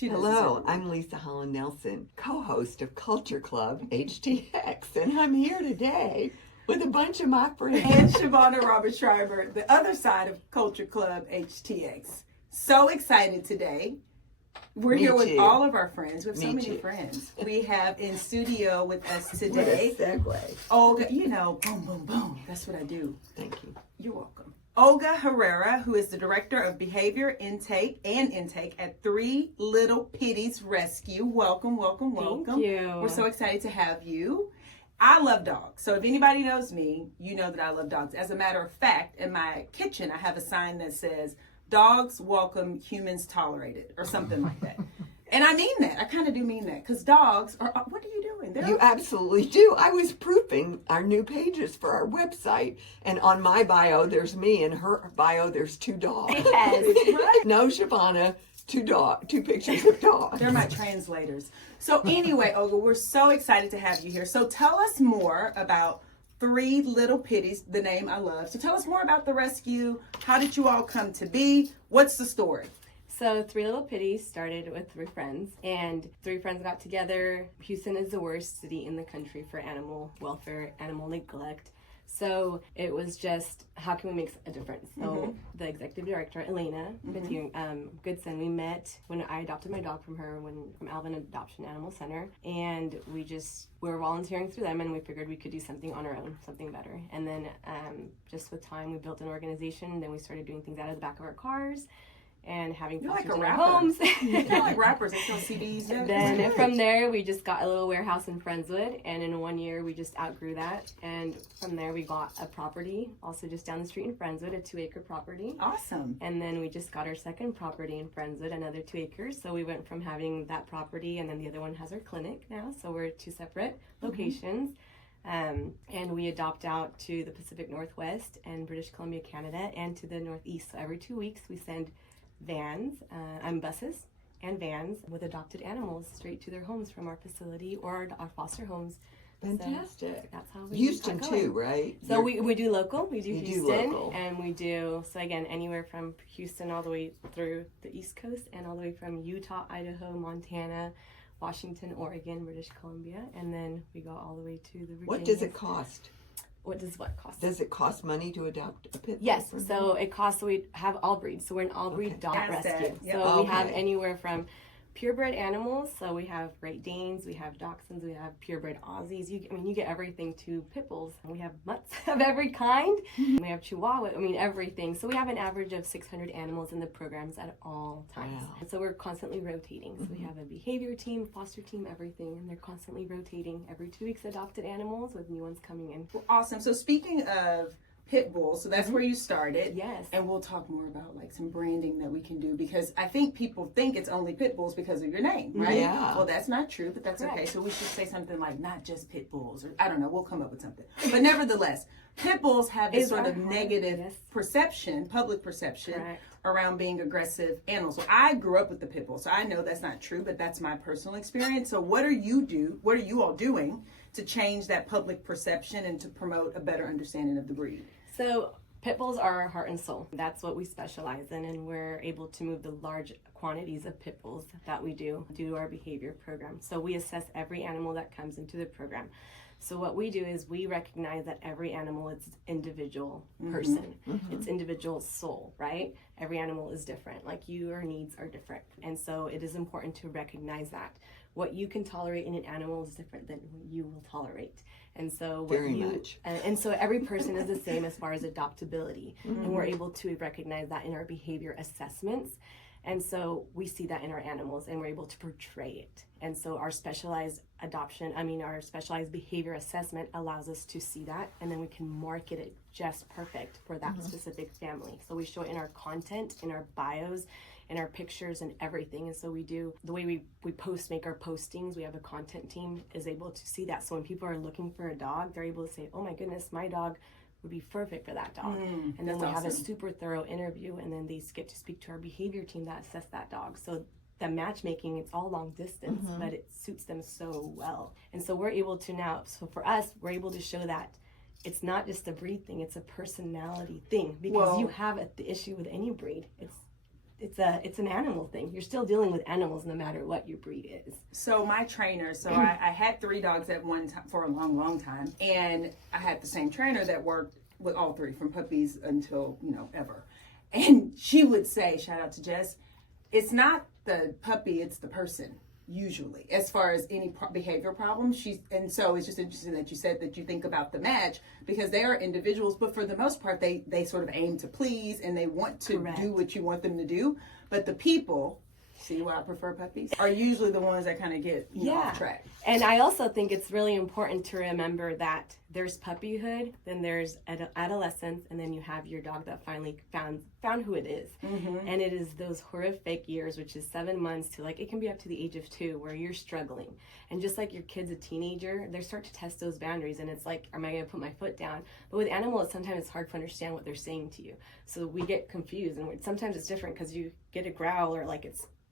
Hello, I'm Leisa Holland-Nelson, co-host of Culture Club HTX, and I'm here today with a bunch of my friends. And Shavonnah Schreiber, the other side of Culture Club HTX. So excited today. We're here with all of our friends. We have so many friends. We have in studio with us today. What a segue. Olga, boom, boom, boom. That's what I do. Thank you. You're welcome. Olga Herrera, who is the Director of Behavior Intake at Three Little Pitties Rescue. Welcome, welcome, welcome. Thank you. We're so excited to have you. I love dogs. So if anybody knows me, you know that I love dogs. As a matter of fact, in my kitchen, I have a sign that says, "Dogs welcome, humans tolerated," or something like that. And I mean that. I kind of do mean that. Because dogs are, what are you doing? You absolutely do. I was proofing our new pages for our website. And on my bio, there's me. And her bio, there's two dogs. Yes. Right? No, Shavonnah, two pictures of dogs. They're my translators. So anyway, Olga, we're so excited to have you here. So tell us more about Three Little Pitties, the name I love. So tell us more about the rescue. How did you all come to be? What's the story? So Three Little Pitties started with three friends, and three friends got together. Houston is the worst city in the country for animal welfare, animal neglect. So it was just, how can we make a difference? So the executive director, Elena Goodson, we met when I adopted my dog from Alvin Adoption Animal Center, and we were volunteering through them, and we figured we could do something on our own, something better. And then just with time, we built an organization, and then we started doing things out of the back of our cars, and having fosters in our homes. You're kind of like rappers. They sell CDs. Then from there, we just got a little warehouse in Friendswood, and in 1 year, we just outgrew that. And from there, we got a property, also just down the street in Friendswood, a 2-acre property. Awesome. And then we just got our second property in Friendswood, another 2 acres. So we went from having that property, and then the other one has our clinic now. So we're 2 separate locations. And we adopt out to the Pacific Northwest and British Columbia, Canada, and to the Northeast. So every 2 weeks, we send buses and vans with adopted animals straight to their homes from our facility or our foster homes. Fantastic. So that's how we Houston too, right? So we do local. We do Houston, local. And we do, so again, anywhere from Houston all the way through the East Coast, and all the way from Utah, Idaho, Montana, Washington, Oregon, British Columbia, and then we go all the way to the Virginia. What does it cost? What does what cost? Does it cost money to adopt a pit bull? Yes, so it costs, so we have all breeds. So we're an all breed dog rescue. Yep. So we have anywhere from purebred animals. So we have Great Danes, we have Dachshunds, we have purebred Aussies. You get everything to pit bulls. And we have mutts of every kind. We have Chihuahua, everything. So we have an average of 600 animals in the programs at all times. Wow. And so we're constantly rotating. So we have a behavior team, foster team, everything. And they're constantly rotating every 2 weeks, adopted animals with new ones coming in. Well, awesome. So speaking of pit bulls, so that's where you started. Yes. And we'll talk more about like some branding that we can do, because I think people think it's only pit bulls because of your name, right? Yeah. Well, that's not true, but that's Correct. okay. So we should say something like not just pit bulls, or I don't know, we'll come up with something. But nevertheless, pit bulls have this sort of negative perception, public perception around being aggressive animals. So I grew up with the pit bull, so I know that's not true, but that's my personal experience. So what are you all doing to change that public perception and to promote a better understanding of the breed? So pit bulls are our heart and soul. That's what we specialize in, and we're able to move the large quantities of pit bulls that we do due to our behavior program. So we assess every animal that comes into the program. So what we do is we recognize that every animal is individual person. It's individual soul, right? Every animal is different. Like your needs are different. And so it is important to recognize that. What you can tolerate in an animal is different than what you will tolerate. And so Very much. And so every person is the same as far as adoptability. And we're able to recognize that in our behavior assessments. And so we see that in our animals, and we're able to portray it. And so our specialized our specialized behavior assessment allows us to see that, and then we can market it just perfect for that specific family. So we show it in our content, in our bios, in our pictures, and everything. And so we do, the way we make our postings, we have a content team is able to see that. So when people are looking for a dog, they're able to say, oh my goodness, my dog would be perfect for that dog. And then we have a super thorough interview, and then they get to speak to our behavior team that assess that dog. So the matchmaking, it's all long distance, but it suits them so well. And so we're able to now, so for us, we're able to show that it's not just a breed thing, it's a personality thing, because you have the issue with any breed. It's it's an animal thing. You're still dealing with animals no matter what your breed is. So my trainer, I had 3 dogs at one time for a long time, and I had the same trainer that worked with all 3 from puppies until, ever. And she would say, shout out to Jess, it's not the puppy, it's the person, usually, as far as any behavior problems. And so it's just interesting that you said that you think about the match, because they are individuals, but for the most part, they sort of aim to please, and they want to do what you want them to do. But the people, see why I prefer puppies, are usually the ones that kind of get off track. And I also think it's really important to remember that there's puppyhood, then there's adolescence, and then you have your dog that finally found who it is. Mm-hmm. And it is those horrific years, which is 7 months to it can be up to the age of 2, where you're struggling. And just like your kid's a teenager, they start to test those boundaries, and it's like, am I going to put my foot down? But with animals, sometimes it's hard to understand what they're saying to you. So we get confused, and sometimes it's different because you get a growl, or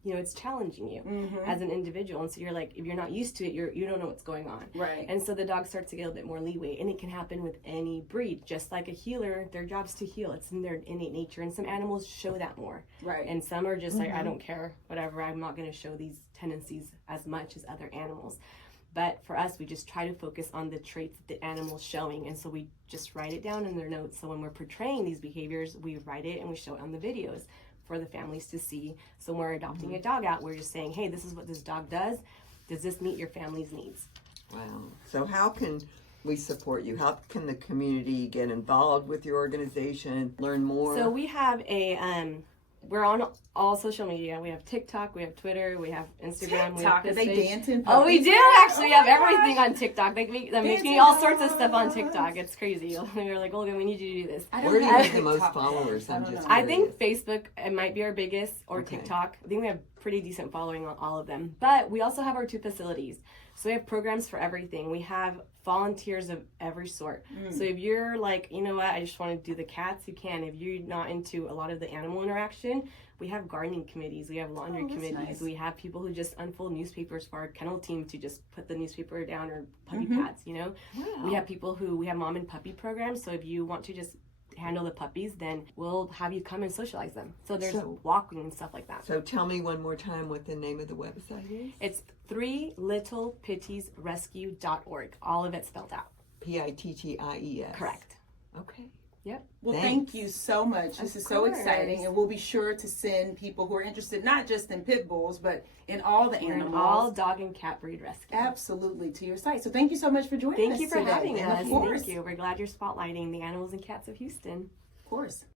it's challenging you as an individual. And so you're like, if you're not used to it, you don't know what's going on. Right. And so the dog starts to get a bit more leeway. And it can happen with any breed. Just like a healer, their job's to heal. It's in their innate nature. And some animals show that more. Right. And some are just like, I don't care, whatever. I'm not going to show these tendencies as much as other animals. But for us, we just try to focus on the traits that the animal's showing. And so we just write it down in their notes. So when we're portraying these behaviors, we write it and we show it on the videos for the families to see. So when we're adopting a dog out, we're just saying, hey, this is what this dog does. Does this meet your family's needs? Wow. So how can we support you? How can the community get involved with your organization, learn more? So we have we're on all social media. We have TikTok, we have Twitter, we have Instagram. TikTok, we have are they dancing? Oh, we do actually. We have everything on TikTok. They make me all sorts of stuff on TikTok. It's crazy. We're like, Olga, we need you to do this. Where do you have the most followers? I think Facebook, it might be our biggest, or TikTok. I think we have pretty decent following on all of them. But we also have our 2 facilities. So we have programs for everything. We have volunteers of every sort. So if you're like, you know what, I just want to do the cats, you can. If you're not into a lot of the animal interaction, we have gardening committees, we have laundry committees, nice. We have people who just unfold newspapers for our kennel team to just put the newspaper down, or puppy pads, Wow. We have people we have mom and puppy programs, so if you want to just handle the puppies, then we'll have you come and socialize them. So there's walking and stuff like that. So tell me one more time what the name of the website is. It's 3littlepittiesrescue.org. All of it spelled out. Pitties. Correct. Okay. Yep. Well, thank you so much. This is so exciting, and we'll be sure to send people who are interested, not just in pit bulls, but in all the animals. All dog and cat breed rescue. Absolutely, to your site. So thank you so much for joining us Thank you for today. having us. Of course. Thank you. We're glad you're spotlighting the animals and cats of Houston. Of course.